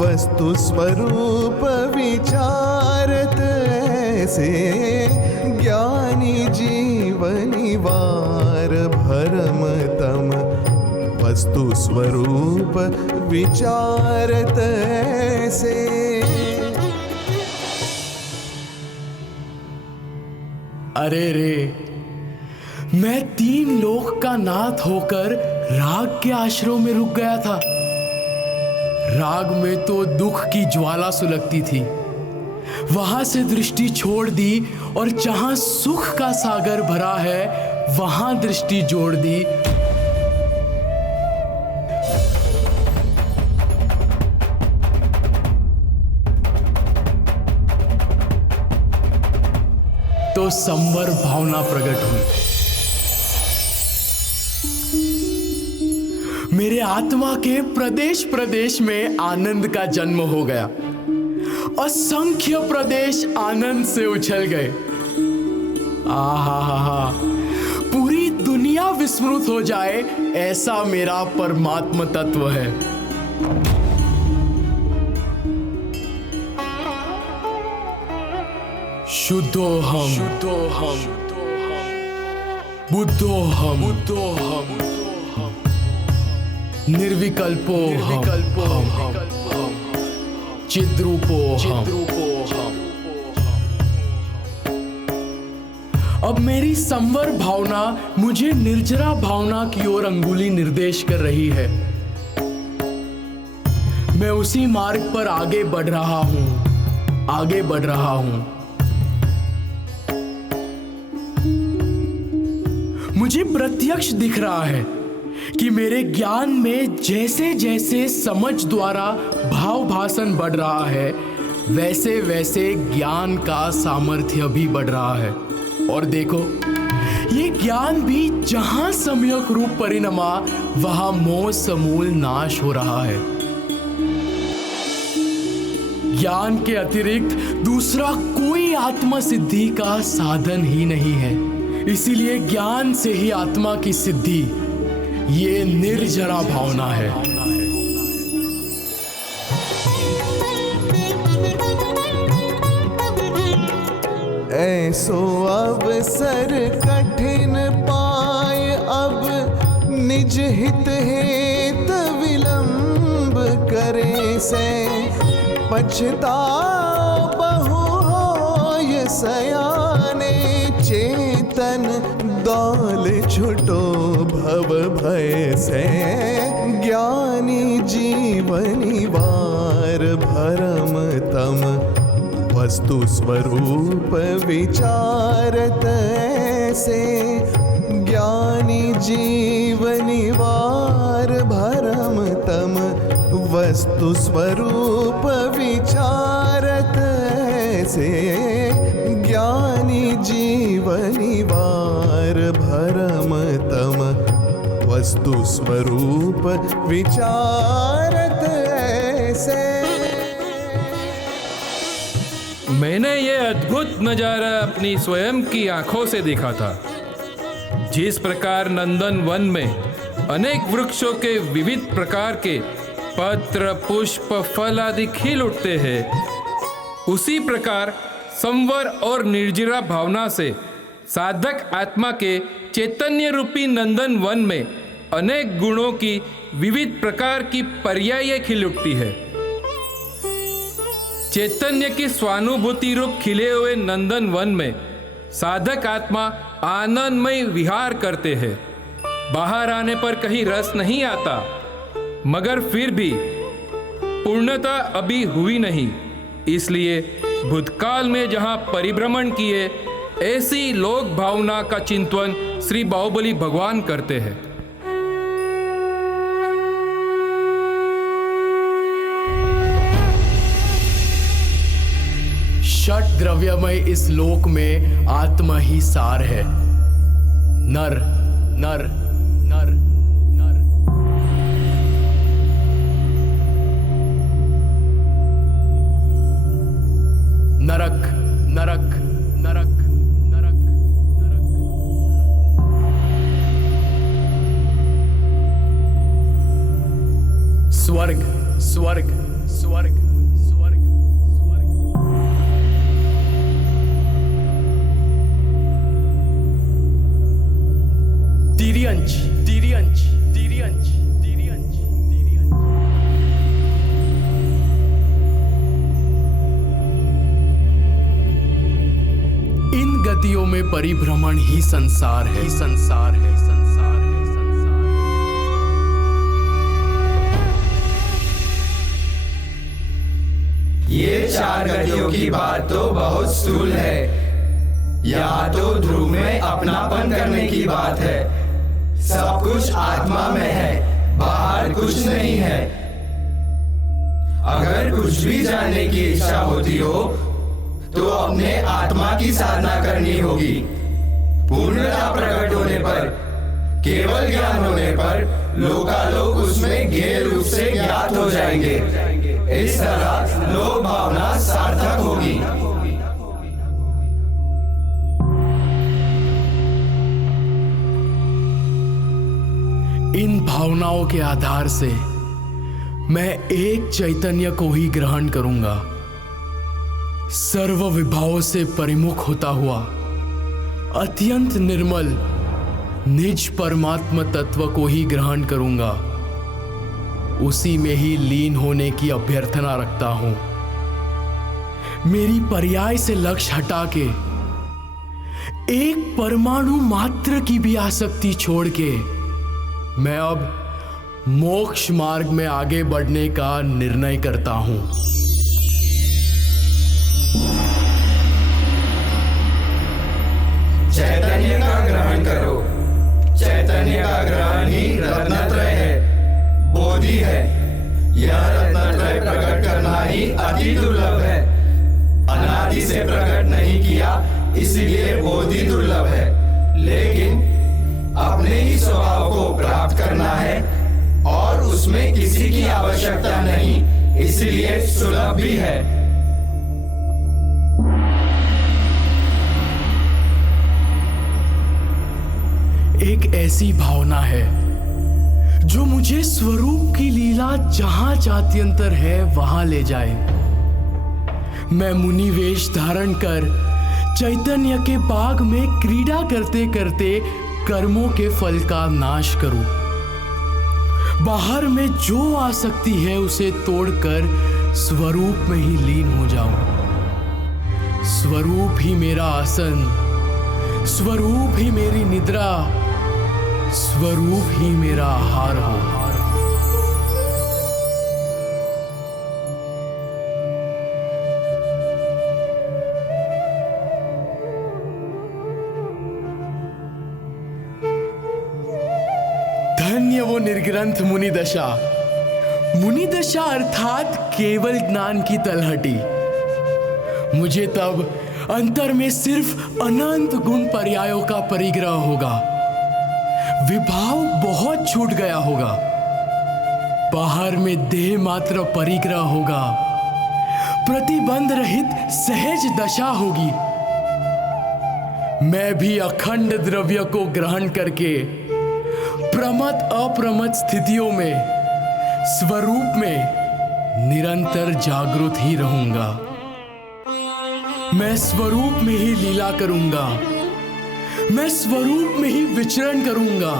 वस्तु स्वरूप विचारत ऐसे। ज्ञानी जीवनी वार भरम तम वस्तु स्वरूप विचारत ऐसे। अरे रे, मैं 3 लोक का नाथ होकर राग के आश्रम में रुक गया था। राग में तो दुख की ज्वाला सुलगती थी। वहां से दृष्टि छोड़ दी और जहां सुख का सागर भरा है वहां दृष्टि जोड़ दी। तो संवर भावना प्रकट हुई। मेरे आत्मा के प्रदेश प्रदेश में आनंद का जन्म हो गया। असंख्य प्रदेश आनंद से उछल गए। आहा, पूरी दुनिया विस्मृत हो जाए ऐसा मेरा परमात्म तत्व है। शुद्धोहम, बुद्धोहम, निर्विकल्पोहम, चिद्रूपोहम। अब मेरी संवर भावना मुझे निर्जरा भावना की ओर अंगुली निर्देश कर रही है। मैं उसी मार्ग पर आगे बढ़ रहा हूं। मुझे प्रत्यक्ष दिख रहा है कि मेरे ज्ञान में जैसे जैसे समझ द्वारा भाव भाषण बढ़ रहा है वैसे वैसे ज्ञान का सामर्थ्य भी बढ़ रहा है। और देखो, ये ज्ञान भी जहां सम्यक रूप परिणमा वहां मोह समूल नाश हो रहा है। ज्ञान के अतिरिक्त दूसरा कोई आत्म सिद्धि का साधन ही नहीं है। इसीलिए ज्ञान से ही आत्मा की सिद्धि, ये निर्जरा भावना है। ऐसो अवसर कठिन पाए अब निज हित हेत विलंब करे से। पछताओ बहु होय सयाने चेतन दौल छुटो भव भय से। ज्ञानी जीवनी वार भरम तम वस्तु स्वरूप विचारत ऐसे। ज्ञानी जीवनी वार भरम तम वस्तु स्वरूप विचारत ऐसे। ज्ञानी जीवनी वार भरम तम वस्तु स्वरूप विचारत ऐसे। मैंने ये अद्भुत नज़ारा अपनी स्वयं की आंखों से देखा था। जिस प्रकार नंदन वन में अनेक वृक्षों के विविध प्रकार के पत्र, पुष्प, फल आदि खिल उठते हैं, उसी प्रकार संवर और निर्जरा भावना से साधक आत्मा के चैतन्य रूपी नंदन वन में अनेक गुणों की विविध प्रकार की पर्याय खिल उठती है। चैतन्य की स्वानुभूति रूप खिले हुए नंदन वन में साधक आत्मा आनंदमय विहार करते हैं। बाहर आने पर कहीं रस नहीं आता, मगर फिर भी पूर्णता अभी हुई नहीं। इसलिए भूतकाल में जहाँ परिभ्रमण किए, ऐसी लोक भावना का चिंतन श्री बाहुबली भगवान करते हैं। द्रव्यमय इस लोक में आत्मा ही सार है। नर नर नर नर। नरक नरक नरक नरक नरक। स्वर्ग स्वर्ग स्वर्ग स्वर्ग स्वर्ग। तिर्यंच तिर्यंच तिर्यंच तिर्यंच तिर्यंच। इन गतियों में परिभ्रमण ही संसार है, संसार है, संसार है, संसार है। ये चार गतियों की बात तो बहुत स्थूल है। यहाँ तो ध्रुव में अपनापन करने की बात है। सब कुछ आत्मा में है, बाहर कुछ नहीं है। अगर कुछ भी जानने की इच्छा होती हो तो अपने आत्मा की साधना करनी होगी। पूर्णता प्रकट होने पर, केवल ज्ञान होने पर लोकालोक उसमें ज्ञेय रूप से ज्ञात हो जाएंगे। इस तरह लोक भावना सार्थक होगी। इन भावनाओं के आधार से मैं एक चैतन्य को ही ग्रहण करूंगा। सर्व विभावों से परिमुख होता हुआ अत्यंत निर्मल निज परमात्मा तत्व को ही ग्रहण करूंगा। उसी में ही लीन होने की अभ्यर्थना रखता हूं। मेरी पर्याय से लक्ष्य हटा के एक परमाणु मात्र की भी आसक्ति छोड़ के मैं अब मोक्ष मार्ग में आगे बढ़ने का निर्णय करता हूं। चैतन्य का ग्रहण करो। चैतन्य का ग्रहण ही रत्नत्रय है, बोधि है। यह रत्नत्रय प्रकट करना ही अति दुर्लभ है। अनादि से प्रकट नहीं किया, इसलिए बोधि दुर्लभ है। लेकिन अपने ही स्वभाव को प्राप्त करना है और उसमें किसी की आवश्यकता नहीं, इसलिए सुलभ भी है। एक ऐसी भावना है जो मुझे स्वरूप की लीला जहां जात्यंतर है वहां ले जाए। मैं मुनि वेश धारण कर चैतन्य के बाग में क्रीड़ा करते करते कर्मों के फल का नाश करूं। बाहर में जो आसक्ति है उसे तोड़कर स्वरूप में ही लीन हो जाऊं। स्वरूप ही मेरा आसन, स्वरूप ही मेरी निद्रा, स्वरूप ही मेरा आहार हो। धन्य वो निर्ग्रंथ मुनि दशा। मुनि दशा अर्थात केवल ज्ञान की तलहटी। मुझे तब अंतर में सिर्फ अनंत गुण पर्यायों का परिग्रह होगा। विभाव बहुत छूट गया होगा। बाहर में देह मात्र परिग्रह होगा। प्रतिबंध रहित सहज दशा होगी। मैं भी अखंड द्रव्य को ग्रहण करके प्रमत अप्रमत स्थितियों में स्वरूप में निरंतर जागृत ही रहूंगा। मैं स्वरूप में ही लीला करूंगा। मैं स्वरूप में ही विचरण करूंगा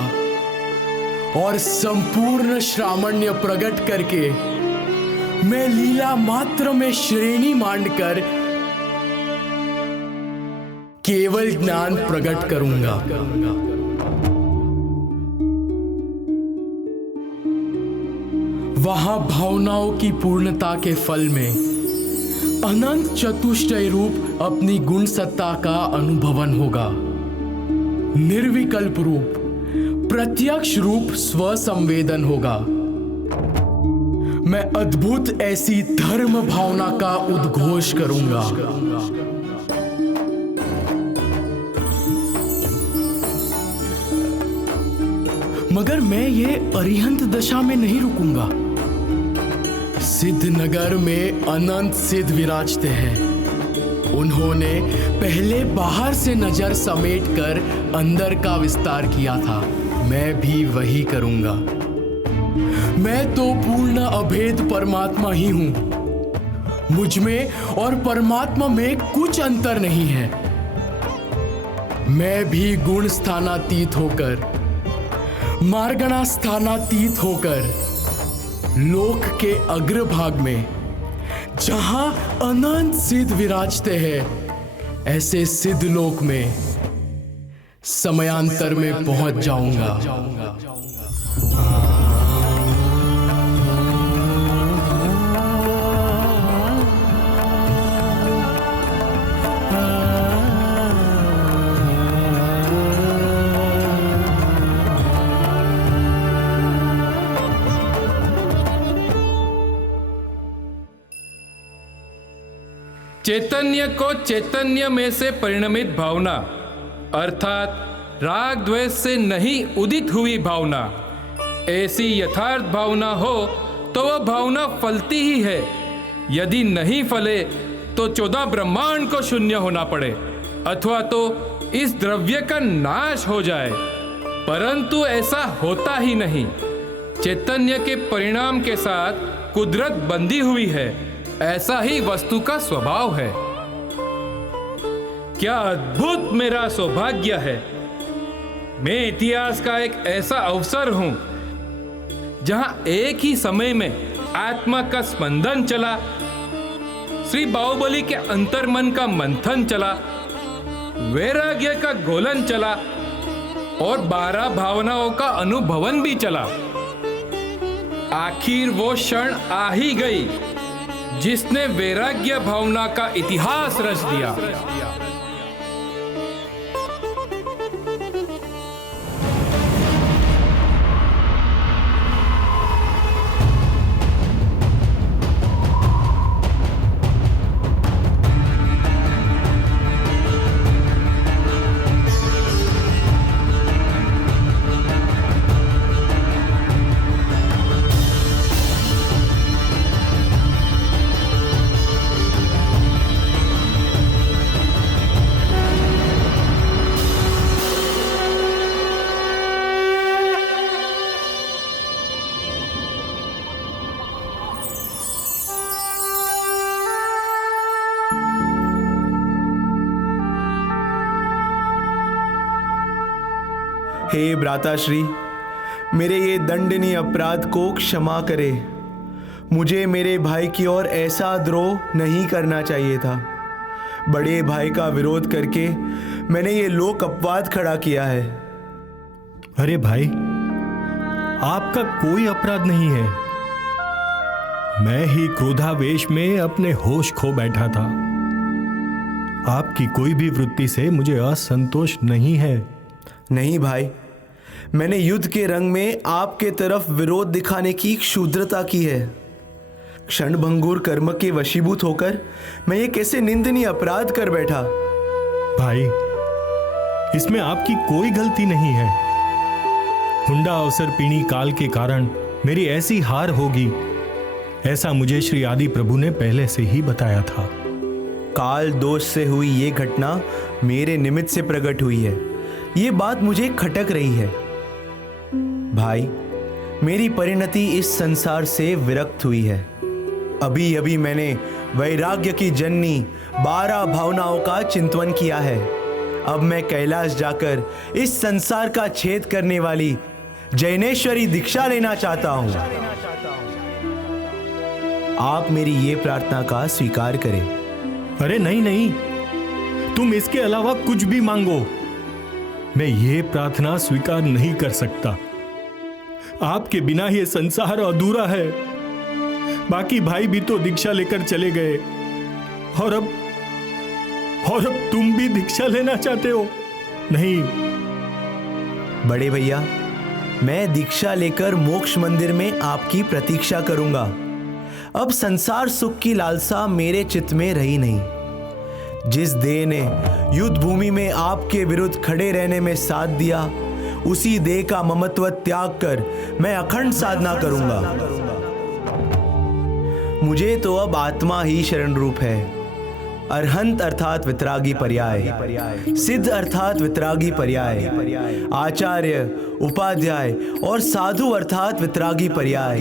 और संपूर्ण श्रामण्य प्रकट करके मैं लीला मात्र में श्रेणी मांडकर केवल ज्ञान प्रकट करूंगा। वहां भावनाओं की पूर्णता के फल में अनंत चतुष्टय रूप अपनी गुण सत्ता का अनुभवन होगा। निर्विकल्प रूप प्रत्यक्ष रूप स्व संवेदन होगा। मैं अद्भुत ऐसी धर्म भावना का उद्घोष करूंगा। मगर मैं ये अरिहंत दशा में नहीं रुकूंगा। सिद्धनगर में अनंत सिद्ध विराजते हैं। उन्होंने पहले बाहर से नजर समेट कर अंदर का विस्तार किया था, मैं भी वही करूंगा। मैं तो पूर्ण अभेद परमात्मा ही हूं। मुझ में और परमात्मा में कुछ अंतर नहीं है। मैं भी गुण स्थानातीत होकर, मार्गणा स्थानातीत होकर, लोक के अग्रभाग में जहां अनंत सिद्ध विराजते हैं, ऐसे सिद्ध लोक में समयांतर में पहुंच जाऊंगा। चैतन्य को चैतन्य में से परिणमित भावना अर्थात राग द्वेष से नहीं उदित हुई भावना, ऐसी यथार्थ भावना हो तो वह भावना फलती ही है। यदि नहीं फले तो 14 ब्रह्मांड को शून्य होना पड़े अथवा तो इस द्रव्य का नाश हो जाए, परंतु ऐसा होता ही नहीं। चैतन्य के परिणाम के साथ कुदरत बंधी हुई है, ऐसा ही वस्तु का स्वभाव है। क्या अद्भुत मेरा सौभाग्य है। मैं इतिहास का एक ऐसा अवसर हूं जहां एक ही समय में आत्मा का स्पंदन चला, श्री बाहुबली के अंतर्मन का मंथन चला, वैराग्य का गोलन चला और 12 भावनाओं का अनुभवन भी चला। आखिर वो क्षण आ ही गई जिसने वैराग्य भावना का इतिहास रच दिया। हे भ्राताश्री, मेरे ये दंडनीय अपराध को क्षमा करे। मुझे मेरे भाई की ओर ऐसा द्रोह नहीं करना चाहिए था। बड़े भाई का विरोध करके मैंने ये लोक अपवाद खड़ा किया है। अरे भाई, आपका कोई अपराध नहीं है। मैं ही क्रोधावेश में अपने होश खो बैठा था। आपकी कोई भी वृत्ति से मुझे असंतोष नहीं है। नहीं भाई, मैंने युद्ध के रंग में आपके तरफ विरोध दिखाने की क्षुद्रता की है। क्षणभंगुर कर्म के वशीभूत होकर मैं ये कैसे निंदनीय अपराध कर बैठा। भाई, इसमें आपकी कोई गलती नहीं है। हुंडा अवसर पीणी काल के कारण मेरी ऐसी हार होगी, ऐसा मुझे श्री आदि प्रभु ने पहले से ही बताया था। काल दोष से हुई ये घटना मेरे निमित्त से प्रकट हुई है, ये बात मुझे खटक रही है। भाई, मेरी परिणति इस संसार से विरक्त हुई है। अभी अभी मैंने वैराग्य की जननी 12 भावनाओं का चिंतन किया है। अब मैं कैलाश जाकर इस संसार का छेद करने वाली जैनेश्वरी दीक्षा लेना चाहता हूं। आप मेरी ये प्रार्थना का स्वीकार करें। अरे नहीं नहीं, तुम इसके अलावा कुछ भी मांगो, मैं ये प्रार्थना स्वीकार नहीं कर सकता। आपके बिना ये संसार अधूरा है। बाकी भाई भी तो दीक्षा लेकर चले गए और अब तुम भी दीक्षा लेना चाहते हो? नहीं बड़े भैया, मैं दीक्षा लेकर मोक्ष मंदिर में आपकी प्रतीक्षा करूंगा। अब संसार सुख की लालसा मेरे चित्त में रही नहीं। जिस देह ने युद्ध भूमि में आपके विरुद्ध खड़े रहने में साथ दिया, उसी देह का ममत्व त्याग कर मैं अखंड साधना करूंगा। मुझे तो अब आत्मा ही शरण रूप है। अरहंत अर्थात वितरागी पर्याय, सिद्ध अर्थात वितरागी पर्याय, आचार्य, उपाध्याय और साधु अर्थात वितरागी पर्याय,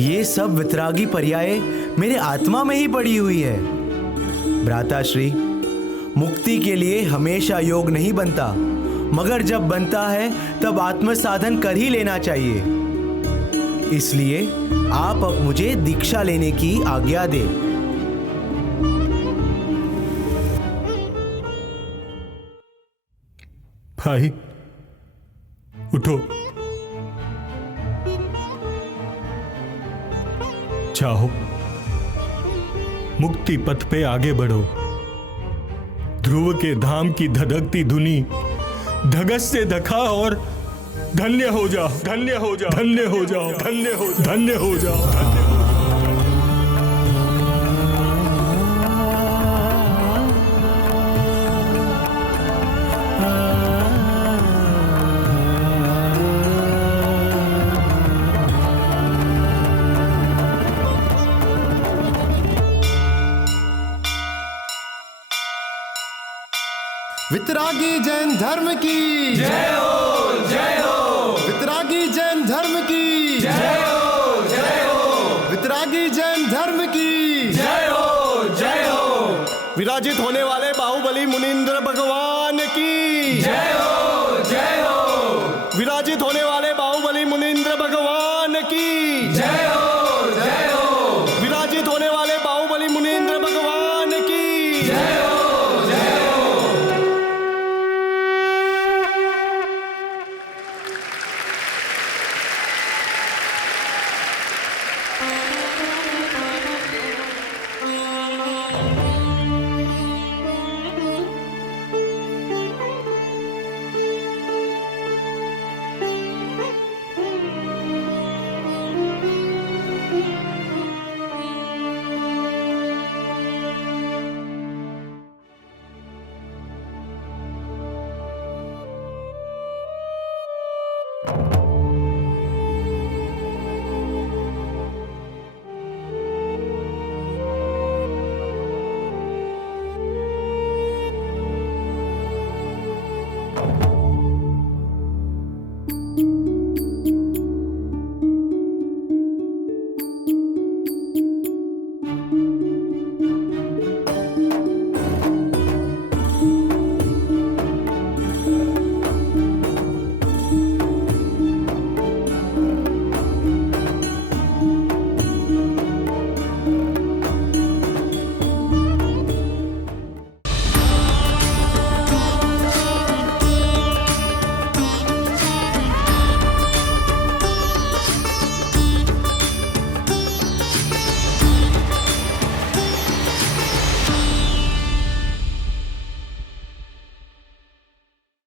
ये सब वितरागी पर्याय मेरे आत्मा में ही पड़ी हुई है। भ्राताश्री, मुक्ति के लिए हमेशा योग नहीं बनता, मगर जब बनता है तब आत्म साधन कर ही लेना चाहिए। इसलिए आप अब मुझे दीक्षा लेने की आज्ञा दें। भाई उठो, चाहो मुक्ति पथ पे आगे बढ़ो। ध्रुव के धाम की धधकती धुनी धगस से धका और धन्य हो जाओ, धन्य हो जाओ, धन्य हो जाओ, धन्य हो जाओ, धन्य हो जाओ। वितरागी जैन धर्म की जय हो, जय हो। वितरागी जैन धर्म की जय हो, जय हो। वितरागी जैन धर्म की जय हो, जय हो। विराजित होने वाले बाहुबली मुनींद्र भगवान की जय हो, जय हो। विराजित होने वाले बाहुबली मुनींद्र भगवान की जय हो, जय हो। विराजित होने वाले बाहुबली मुनींद्र भगवान की जय हो, जय हो। जय